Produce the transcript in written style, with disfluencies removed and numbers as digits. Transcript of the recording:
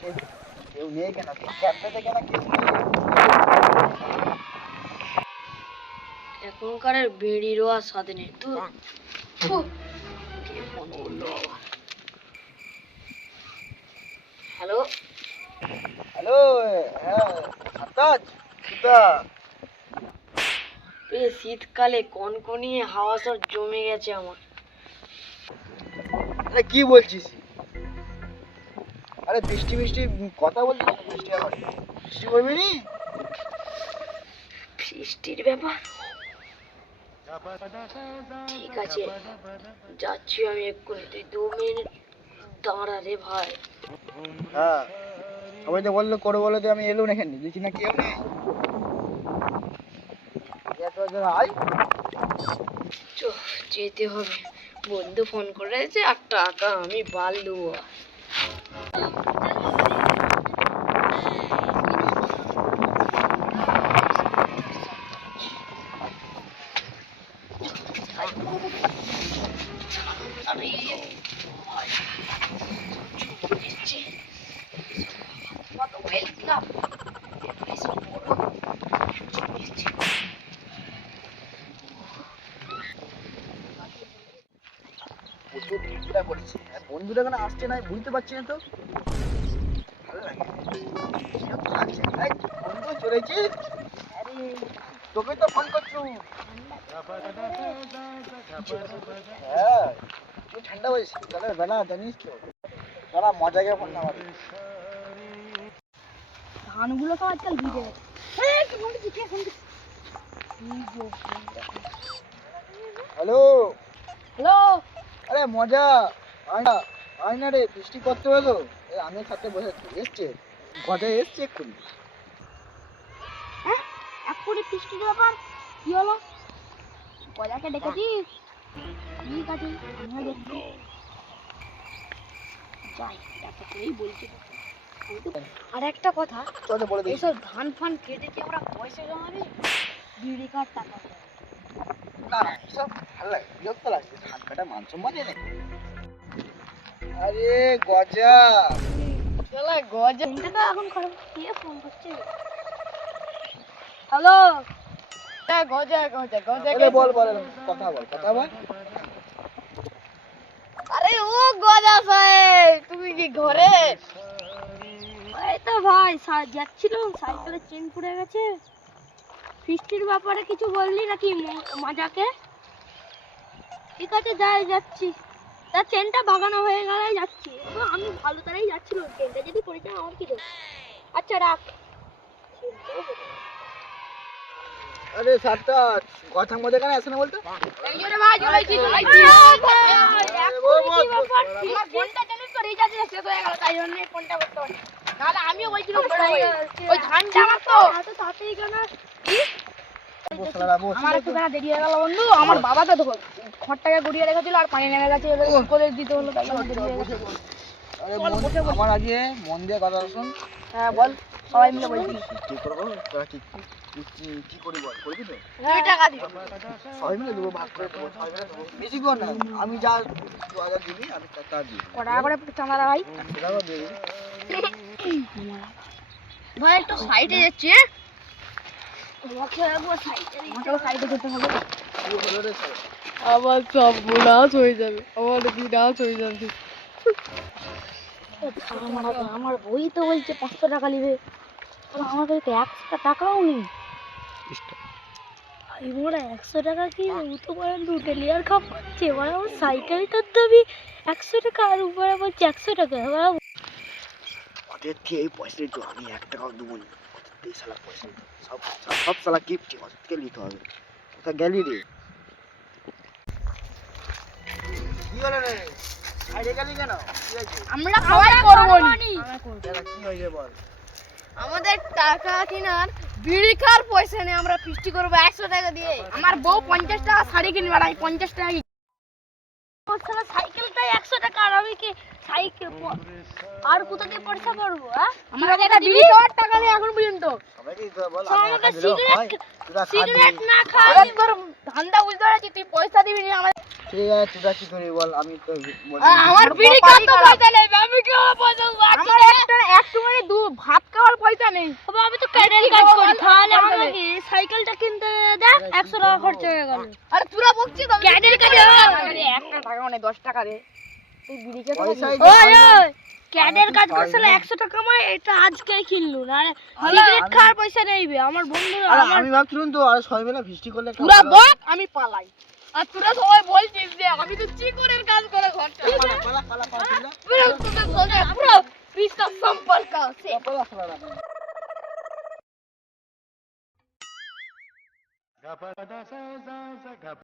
কেউ নেই কেন? ক্যাম্পে কেন কেউ নেই? এখনকার বেড়িরও আর স্বাদে নেই। তো কে ফোন করলো? হ্যালো হ্যালো, হ্যাঁ সাতাজ সুতা। শীতকালে কনকনিয়ে হাওয়া সব জমে গেছে আমার। আরে কি বলছিস? আরে বৃষ্টি বৃষ্টি কথা বলছিস না? বৃষ্টি আবার বৃষ্টি করবি নি? বৃষ্টির ব্যাপার, ঠিক আছে যাচ্ছি আমি এক্ষুনি, তুই 2 মিনিট দাঁড়া রে ভাই। হ্যাঁ, সবাই তো বললো করে বলো যে আমি এলুম এখানে, দেখছি না কেউ নেই। আয় চ, যেতে হবে। বন্ধু ফোন করেছে আর টাকা আমি বাল দেবো। প্রচুর চিন্তা করেছি, আর বন্ধুরা কেন আসছে না বুঝতে পারছি না তো। ভালো লাগে কিরকম লাগছে। এই, বন্ধু চলেছি। আরে তোকে তো ফোন করছু। হ্যাঁ, তুই ঠান্ডা হয়েছিস তাহলে বেলা জানিস তো। বেলা মজাকে ফোন না মারি। ধানগুলো তো আজকাল ভিজে গেছে। হ্যালো হ্যালো, আরে মজা, আয় না, আয় না রে, বৃষ্টি করতে হলো। আমি সাথে বসে আছি। এসছে গজা, এসছে এক্ষুনি। হ্যাঁ এক্ষুনি বৃষ্টির ব্যাপার কি হলো? গজাকে ডেকেছিস? ঠিক আছে আমিও দেখছি, যাই দেখা করেই বলছি। আর একটা কথা, চল বলে দিই। এইসব ধান ফান কেটে কি আমরা পয়সা জমাবি? বিড়ি কার টাকা দেয়। না না, এসব ভালো লাগে, বিরক্ত লাগছে। ধান কাটা মান সম্মান নেই। আরে গজা, শালা গজা এটা এখন খারাপ, কে ফোন করছে? হ্যালো, গজা গজা গজা আরে বল বল, কথা বল কথা বল। আরে ও গজা সাহেব, তুমি কি ঘরে? এই তো ভাই যাচ্ছিলাম, সাইকেলের চেন পুড়ে গেছে। ফিস্টির ব্যাপারে কিছু বললি নাকি মজাকে? ঠিক আছে যাই, যাচ্ছি। তার চেনটা ভাগানো হয়ে গেলে যাচ্ছি। তো আমি ভালো তারাই যাচ্ছিল, চেনটা যদি পড়ে যায় আমার কি দোষ? আচ্ছা রাখ। আরে সাতটা কথা মজা কেন আসে না বলতো? এই জন্য ভাই চলেছি। আমার ফোনটা জানিস তো রিচার্জ শেষ হয়ে গেল, তাই জন্য ফোনটা করতে পারি। নাহলে আমিও বলছিলাম ওই ঝান্ডা আমার তো এত তাড়াতাড়ি কেন? আমার একটু বেলা দেরি হয়ে গেল বন্ধু। আমার বাবা তো দেখো খড়টাকে গুড়িয়ে রেখেছিল আর পানি নেমে গেছে, করে দিতে হলো, তাই জন্য দেরি হয়ে গেছে। আমার আগে মন দিয়ে কথা শুন। হ্যাঁ বল, সবাই মিলে বলছি কি করবো তোরা, কি করি বল, করবি তো? 2 টাকা দিও। সবাই মিলে দেবো, ভাগ করে দেবো, সবাই মিলে দেবো। বেশি কর না, আমি যা 2000 দিবি আমি তা দিই। কত টাকা করে চাঁদারা ভাই? 100 টাকা দিয়ে দিবি। ভাই একটু সাইডে যাচ্ছি। আমাকে একবার সাইডে যেতে হবে। কি হলো রে সব? আমার সব বিনাশ হয়ে যাবে, আমার বিনাশ হয়ে যাবে। আমার বই তো বলছে 500 টাকা নেবে, আর আমার কাছে তো 100 টাকাও নেই। এবার 100 টাকা কি ও তো বলে লুটেলিয়ার খাপ করছে। এবার আমার সাইকেলটার দাবি 100 টাকা, আর উপরে বলছে 100 টাকা। এবার ওদের থেকে এই পয়সা দিত, আমি 1 টাকাও দেবো না। ওদের শালা পয়সা দিত, সব সব শালা গিফট ওদের থেকে নিতে হবে। কোথা গেলি রে? কি হলো রে? আইরে গেলি কেন? কি হয়েছে? আমরা খাওয়াই করবো না। কি হয়েছে বল? আমাদের টাকা কেনার বিড়ি খাওয়ার পয়সা নেই, আমরা ফিস্টি করবো 100 টাকা দিয়ে। আমার বউ 50 টাকা শাড়ি কিনবে, আর আমি 50 টাকা সাইকেলটাই 100 টাকা, আর আমি কি সাইকেল আর কোথা দিয়ে পয়সা করবো? আমরা একটা বিড়ি খাওয়ার টাকা নেই এখন পর্যন্ত। সবাইকে দিতে হবে বল। আমাকে সিগারেট সিগারেট না খাই তোর ধান্দা বুঝতে পারছি, তুই পয়সা দিবি না। আমাদের ঠিক আছে তোরা কি করবি বল, আমি তো আমার বিড়ি খাওয়ার তো পয়সা নেই, আমি কি পয়সা আমার একটুখানি ভাত খাওয়ার পয়সা নেই। আমি তো ক্যাডেল কাজ করি, তাহলে আমাকে সাইকেলটা কিনতে দেখ 100 টাকা খরচ হয়ে গেল। আরে তোরা বকছিস তো ক্যাডেল কাজ 1 টাকা মানে 10 টাকা রে। তুই বিড়ি খেতে পয়সাই ওই ওই ক্যাডেল কাজ করছলে 100 টাকা কামাই, এটা আজকেই কিনলু না রে। সিগারেট খাওয়ার পয়সা নেই বে আমার বন্ধু। আমি ভাবছিলাম তো আর সবাই মিলে ফিস্টি করলে একটা তোরা ভালো বক, আমি পালাই। আর তোরা সবাই বলছিস যে আমি তো চিকুরের কাজ করে ঘর চালাই। পালা পালা পালা পালা পুরো তোদের সঙ্গে পুরো বিশ্বাস সম্পর্ক আছে। পালা পালা পালা